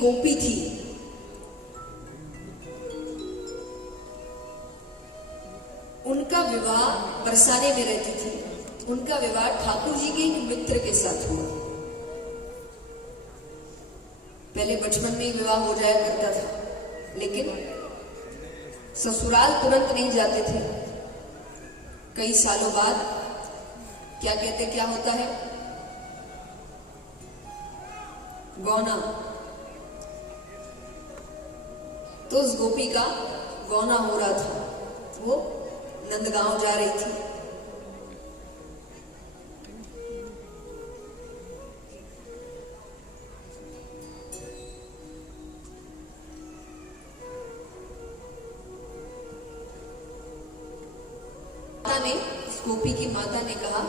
गोपी थी, उनका विवाह बरसाने में रहती थी। उनका विवाह ठाकुर जी के एक मित्र के साथ हुआ। पहले बचपन में ही विवाह हो जाया करता था, लेकिन ससुराल तुरंत नहीं जाते थे। कई सालों बाद क्या कहते, क्या होता है, गौना। तो उस गोपी का गौना हो रहा था, वो नंदगांव जा रही थी। माता ने, इस गोपी की माता ने कहा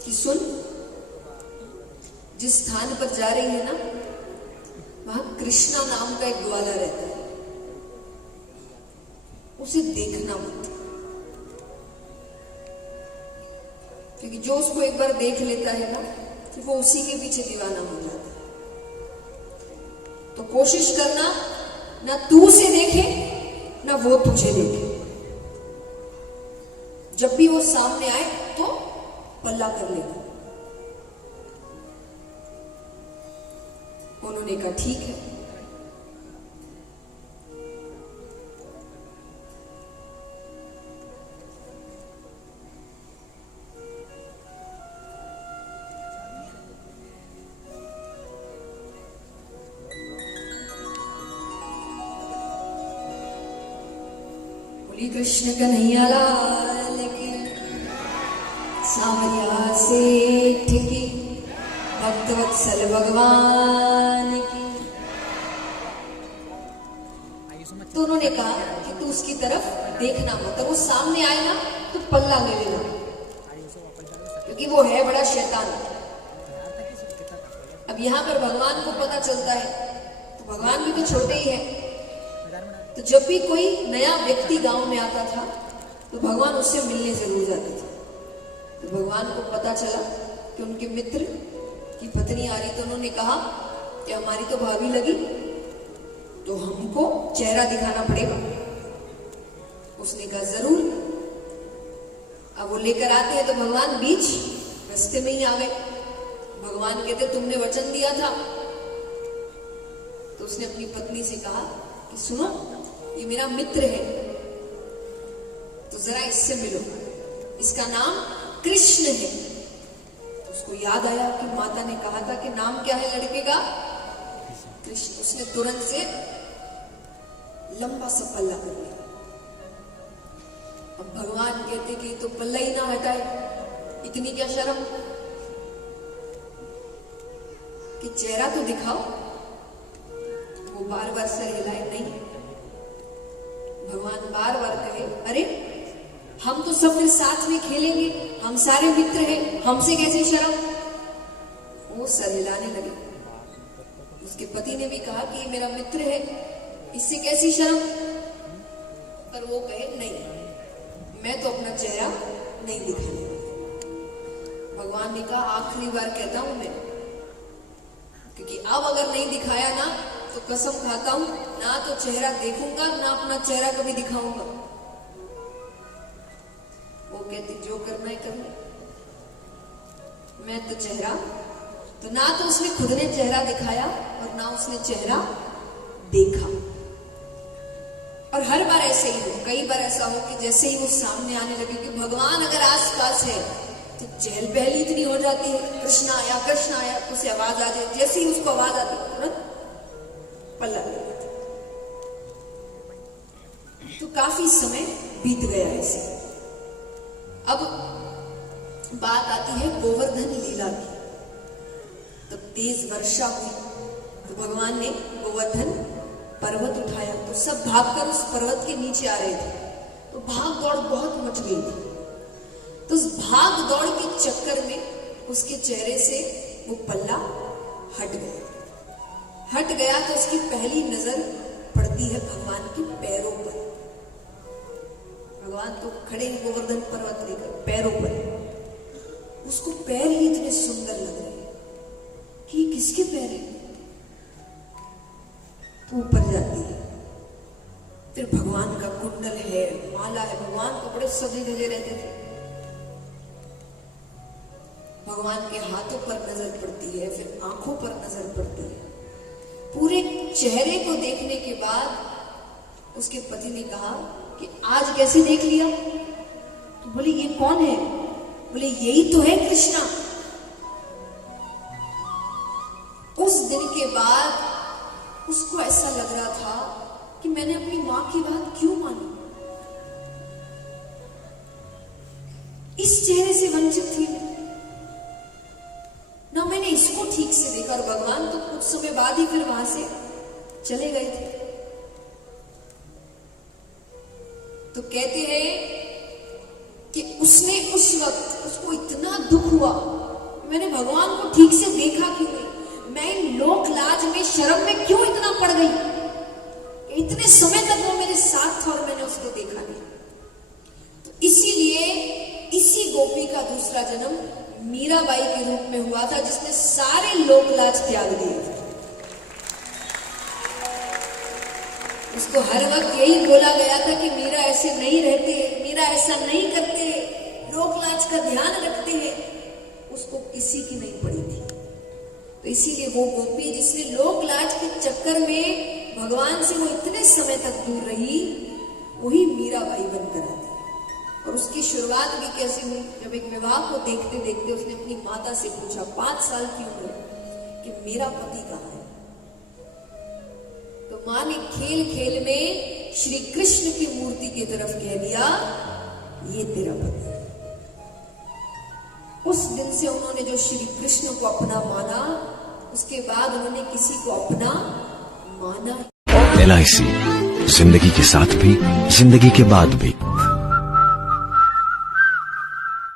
कि सुन, जिस स्थान पर जा रही है ना, वहां कृष्णा नाम का एक ग्वाला रहता है, उसे देखना मत, क्योंकि जो उसको एक बार देख लेता है ना, तो वो उसी के पीछे दीवाना हो जाता है। तो कोशिश करना, ना तू उसे देखे ना वो तुझे देखे। जब भी वो सामने आए तो पल्ला कर लेगा। उन्होंने कहा ठीक है। बोली कृष्ण कन्हैया लाल की, सावरिया सेठ की, भक्तवत्सल भगवान की। तो उन्होंने कहा कि तू उसकी तरफ देखना मत, और वो सामने आए ना तो पल्ला ले लेना, क्योंकि वो है बड़ा शैतान। अब यहाँ पर भगवान को पता चलता है, तो भगवान भी तो छोटे ही है। तो जब भी कोई नया व्यक्ति गांव में आता था तो भगवान उससे मिलने जरूर जाते थे। तो भगवान को पता चला कि उनके मित्र की पत्नी आ रही, तो उन्होंने कहा कि हमारी तो भाभी लगी, तो हमको चेहरा दिखाना पड़ेगा। उसने कहा जरूर। अब वो लेकर आते हैं तो भगवान बीच रास्ते में ही आ गए। भगवान कहते तुमने वचन दिया था। तो उसने अपनी पत्नी से कहा कि सुनो, ये मेरा मित्र है, तो जरा इससे मिलो, इसका नाम कृष्ण है। तो उसको याद आया कि माता ने कहा था कि नाम क्या है लड़के का, कृष्ण। उसने तुरंत से लंबा सा पल्ला कर लिया। अब भगवान कहते कि तो पल्ला ही ना हटाए, इतनी क्या शर्म, कि चेहरा तो दिखाओ। वो बार बार सर हिलाए, नहीं। भगवान बार बार कहे, अरे हम तो सब फिर साथ में खेलेंगे, हम सारे मित्र हैं, हमसे कैसी शर्म। वो सर हिलाने लगे। उसके पति ने भी कहा कि ये मेरा मित्र है, इससे कैसी शर्म। पर वो कहे नहीं, मैं तो अपना चेहरा नहीं दिखाऊंगा। भगवान ने कहा आखिरी बार कहता हूं मैं, क्योंकि अब अगर नहीं दिखाया ना तो कसम खाता हूं, ना तो चेहरा देखूंगा ना अपना चेहरा कभी दिखाऊंगा। वो कहती जो करना है कर ले, मैं तो चेहरा, तो ना तो उसने खुद ने चेहरा दिखाया और ना उसने चेहरा देखा। और हर बार ऐसे ही हो, कई बार ऐसा हो कि जैसे ही वो सामने आने लगे कि भगवान अगर आस पास है तो चहल पहल इतनी हो जाती है, कृष्ण आया कृष्ण आया, उसे आवाज आ जाए, जैसे ही उसको आवाज आती तुरंत पल्ला ले लेते। तो काफी समय बीत गया ऐसे। अब बात आती है गोवर्धन लीला की। तो तेज वर्षा हुई तो भगवान ने गोवर्धन पर्वत उठाया, तो सब भागकर उस पर्वत के नीचे आ रहे थे। तो भाग दौड़ बहुत मच गई थी। तो उस भाग दौड़ के चक्कर में उसके चेहरे से वो पल्ला हट गया। तो उसकी पहली नजर पड़ती है भगवान के पैरों पर। भगवान तो खड़े हैं गोवर्धन पर्वत लेकर, पैरों पर। उसको पैर ही इतने सुंदर लग रहे हैं कि किसके पैर हैं, तो ऊपर जाती है। फिर भगवान का कुंडल है, माला है, भगवान को बड़े सजे धजे रहते थे। भगवान के हाथों पर नजर पड़ती है, फिर आंखों पर नजर पड़ती है। पूरे चेहरे को देखने के बाद उसके पति ने कहा कि आज कैसे देख लिया? तो बोले ये कौन है? बोले यही तो है कृष्णा। उस दिन के बाद उसको ऐसा लग रहा था कि मैंने अपनी मां की बात क्यों मानी। इस चेहरे से वंचित थी मैं, ना मैंने इसको ठीक से देखा। और भगवान तो कुछ समय बाद ही फिर वहां से चले गए थे। तो कहते हैं कि उसने उस वक्त उसको इतना दुख हुआ, मैंने भगवान को ठीक से देखा क्यों नहीं, मैं इन लोक लाज में शर्म में क्यों इतना पड़ गई, इतने समय तक वो मेरे साथ था और मैंने उसको देखा नहीं। तो इसीलिए इसी गोपी का दूसरा जन्म मीराबाई के रूप में हुआ था, जिसने सारे लोक लाज त्याग दिए थे। उसको हर वक्त यही बोला गया था कि मीरा ऐसे नहीं रहते, मीरा ऐसा नहीं करते, लोक लाज का ध्यान रखते हैं। उसको किसी की नहीं पड़ी थी। तो इसीलिए वो गोपी जिसने लोक लाज के चक्कर में भगवान से वो इतने समय तक दूर रही, वही मीराबाई बनकर आती है। और उसकी शुरुआत भी कैसे हुई? जब एक विवाह को देखते देखते उसने अपनी माता से पूछा, 5 साल की उम्र, कि मेरा पति कहाँ है? तो मां ने खेल खेल में श्री कृष्ण की मूर्ति की तरफ कह दिया, ये तेरा पति है। उस दिन से उन्होंने जो श्री कृष्ण को अपना माना, उसके बाद उन्होंने किसी को अपना माना। LIC, जिंदगी के साथ भी, जिंदगी के बाद भी।